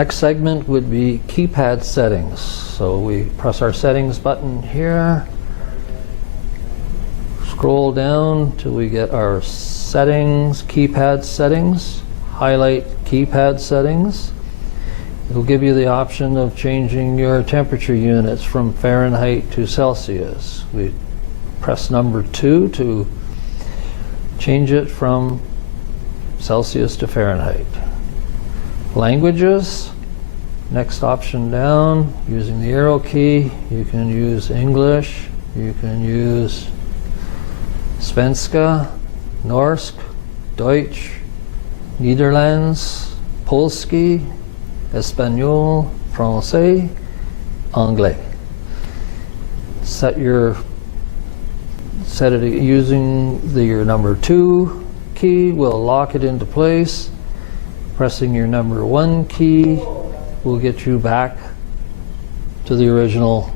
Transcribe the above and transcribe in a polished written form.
Next segment would be keypad settings. So we press our settings button here, scroll down till we get our settings, keypad settings, highlight keypad settings. It'll give you the option of changing your temperature units from Fahrenheit to Celsius. We press number 2 to change it from Celsius to Fahrenheit. Languages, next option down, using the arrow key, you can use English, you can use Svenska, Norsk, Deutsch, Netherlands, Polski, Espanol, Francais, Anglais. Set it using your number 2 key will lock it into place. Pressing your number 1 key will get you back to the original